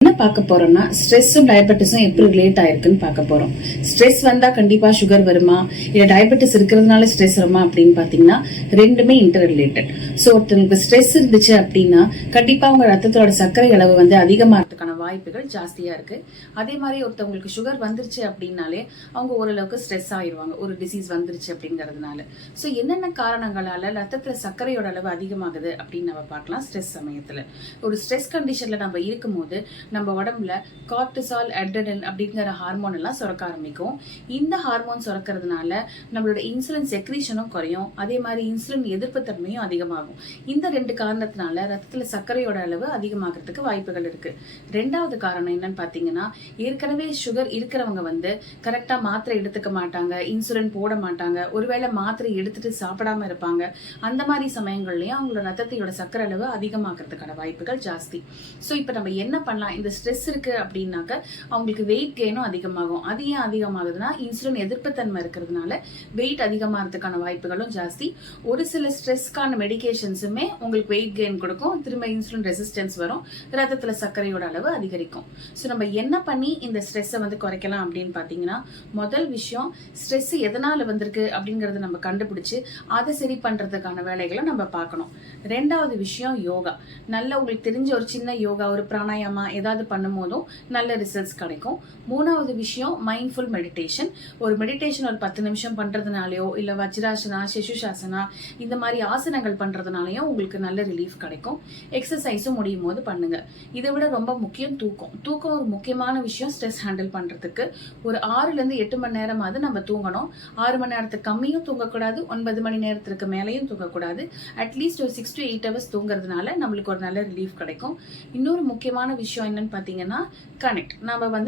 என்ன பார்க்க போறோம்னா ஸ்ட்ரெஸ்ஸும் டயபெட்டிஸும் எப்படி ரிலேட் ஆயிருக்குன்னு பார்க்க போறோம். ஸ்ட்ரெஸ் வந்தா கண்டிப்பா சுகர் வருமா, இல்ல டயபெட்டிஸ் இருக்கிறதுனால ஸ்ட்ரெஸ் வருமா அப்படின்னு பாத்தீங்கன்னா ரெண்டுமே இன்டர் ரிலேட்டட். சோ ஒருத்தருக்கு ஸ்ட்ரெஸ் இருந்துச்சு அப்படின்னா கண்டிப்பா அவங்க ரத்தத்தோட சர்க்கரை அளவு வந்து அதிகமாகிறதுக்கான வாய்ப்புகள் ஜாஸ்தியா இருக்கு. அதே மாதிரி ஒருத்தவங்களுக்கு சுகர் வந்துருச்சு அப்படின்னாலே அவங்க ஓரளவுக்கு ஸ்ட்ரெஸ் ஆயிடுவாங்க, ஒரு டிசீஸ் வந்துருச்சு அப்படிங்கறதுனால. சோ என்னென்ன காரணங்களால ரத்தத்துல சர்க்கரையோட அளவு அதிகமாகுது அப்படின்னு நம்ம பார்க்கலாம். ஸ்ட்ரெஸ் சமயத்துல ஒரு ஸ்ட்ரெஸ் கண்டிஷன்ல நம்ம இருக்கும்போது நம்ம உடம்புல கார்டிசால், அட்ரினல் அப்படிங்கிற ஹார்மோன் எல்லாம் சுரக்க ஆரம்பிக்கும். இந்த ஹார்மோன் சுரக்கிறதுனால நம்மளோட இன்சுலின் செக்ரீஷனும் குறையும், அதே மாதிரி இன்சுலின் எதிர்ப்பு தன்மையும் அதிகமாகும். இந்த ரெண்டு காரணத்தினால ரத்தத்துல சர்க்கரையோட அளவு அதிகமாகிறதுக்கு வாய்ப்புகள் இருக்கு. ரெண்டாவது காரணம் என்னன்னு பாத்தீங்கன்னா, ஏற்கனவே சுகர் இருக்கிறவங்க வந்து கரெக்டா மாத்திரை எடுத்துக்க மாட்டாங்க, இன்சுலின் போட மாட்டாங்க, ஒருவேளை மாத்திரை எடுத்துட்டு சாப்பிடாம இருப்பாங்க. அந்த மாதிரி சமயங்கள்லயும் அவங்களோட ரத்தத்தையோட சர்க்கரை அளவு அதிகமாகிறதுக்கான வாய்ப்புகள் ஜாஸ்தி. சோ இப்ப நம்ம என்ன பண்ணலாம், இந்த ஸ்ட்ரெஸ் இருக்கு அப்படின்னாக்க அவங்களுக்கு வெயிட் கெயினும் அதிகமாகும். அது ஏன் அதிகமாகுதுன்னா இன்சுலின் எதிர்ப்பு தன்மை இருக்கிறதுனால வெயிட் அதிகமாகிறதுக்கான வாய்ப்புகளும் ஜாஸ்தி. ஒரு சில ஸ்ட்ரெஸ்க்கான மெடிகேஷன்ஸுமே உங்களுக்கு வெயிட் கெயின் கொடுக்கும், திரும்ப இன்சுலின் ரெசிஸ்டன்ஸ் வரும், ரத்தத்துல சர்க்கரையோட அளவு அதிகரிக்கும். ஸோ நம்ம என்ன பண்ணி இந்த ஸ்ட்ரெஸ்ஸை வந்து குறைக்கலாம் அப்படின்னு பாத்தீங்கன்னா, முதல் விஷயம் ஸ்ட்ரெஸ் எதனால வந்திருக்கு அப்படிங்கறத நம்ம கண்டுபிடிச்சு அதை சரி பண்றதுக்கான வேலைகளை நம்ம பார்க்கணும். ரெண்டாவது விஷயம் யோகா. நல்ல உங்களுக்கு தெரிஞ்ச ஒரு சின்ன யோகா, ஒரு பிராணாயாமா ஏதாவது பண்ணும் போதும் நல்ல ரிசல்ட்ஸ் கிடைக்கும். மூணாவது விஷயம் மைண்ட்ஃபுல் மெடிடேஷன். ஒரு மெடிடேஷன் ஒரு 10 நிமிஷம் பண்றதுனாலயோ இல்ல வஜ்ராசனா, சிசுஷாசனா இந்த மாதிரி ஆசனங்கள் பண்றதுனாலயும் உங்களுக்கு நல்ல ரிலீஃப் கிடைக்கும். எக்ஸசைஸும் முடியும் போது பண்ணுங்க. இதை விட ரொம்ப முக்கியம் தூக்கம். தூக்கம் ஒரு முக்கியமான விஷயம் ஸ்ட்ரெஸ் ஹேண்டில் பண்றதுக்கு. ஒரு 6 to 8 மணி நேரமாவது நம்ம தூங்கணும். 6 மணி நேரத்துக்கு கம்மியும் தூங்கக்கூடாது, 9 மணி நேரத்துக்கு மேலேயும் தூங்கக்கூடாது. அட்லீஸ்ட் ஒரு 6 to 8 hours தூங்குறதுனால நம்மளுக்கு ஒரு நல்ல ரிலீஃப் கிடைக்கும். இன்னொரு முக்கியமான விஷயம் என்னன்னு பாத்தீங்கன்னா கனெக்ட்.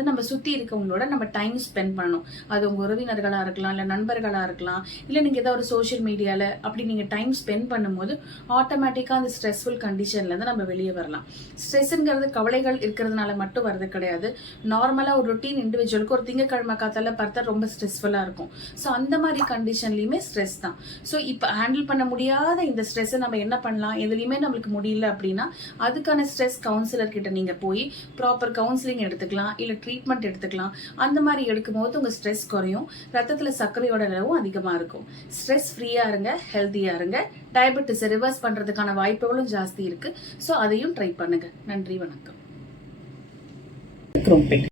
நம்ம சுத்தி இருக்கவங்களோட நம்ம டைம் ஸ்பெண்ட் பண்ணணும். அது உங்க உறவினர்களா இருக்கலாம், இல்ல நண்பர்களா இருக்கலாம், இல்ல நீங்க ஏதாவது ஒரு சோசியல் மீடியால அப்படி நீங்க டைம் ஸ்பெண்ட் பண்ணும்போது ஆட்டோமேட்டிக்கா அந்த ஸ்ட்ரெஸ்ஃபுல் கண்டிஷன்ல இருந்து நம்ம வெளியே வரலாம். ஸ்ட்ரெஸ்ங்கிறது கவலைகள் இருக்கிறதுனால மட்டும் வரது கிடையாது. நார்மலா ஒரு ரொட்டீன் இண்டிவிஜுவலுக்கு ஒரு திங்கக்கிழமை காத்தால பார்த்தா ரொம்ப ஸ்ட்ரெஸ்ஃபுல்லா இருக்கும். ஸோ அந்த மாதிரி கண்டிஷன்லயுமே ஸ்ட்ரெஸ் தான். ஸோ இப்போ ஹேண்டில் பண்ண முடியாத இந்த ஸ்ட்ரெஸ்ஸை நம்ம என்ன பண்ணலாம், எதுலையுமே நம்மளுக்கு முடியல அப்படின்னா அதுக்கான ஸ்ட்ரெஸ் கவுன்சிலர் கிட்ட நீங்க போய் ப்ராப்பர் கவுன்சிலிங் எடுத்துக்கலாம், இல்ல ட்ரீட்மெண்ட் எடுத்துக்கலாம். அந்த மாதிரி எடுக்கும்போது உங்க ஸ்ட்ரெஸ் குறையும், ரத்தத்துல சர்க்கரையோட அளவும் அதிகமா இருக்கும். ஸ்ட்ரெஸ் ஃப்ரீயா இருங்க, ஹெல்த்தியா இருங்க. டயபெட்டிஸ் ரிவர்ஸ் பண்றதுக்கான வாய்ப்புகளும் ஜாஸ்தி இருக்கு. ஸோ அதையும் ட்ரை பண்ணுங்க. நன்றி, வணக்கம்.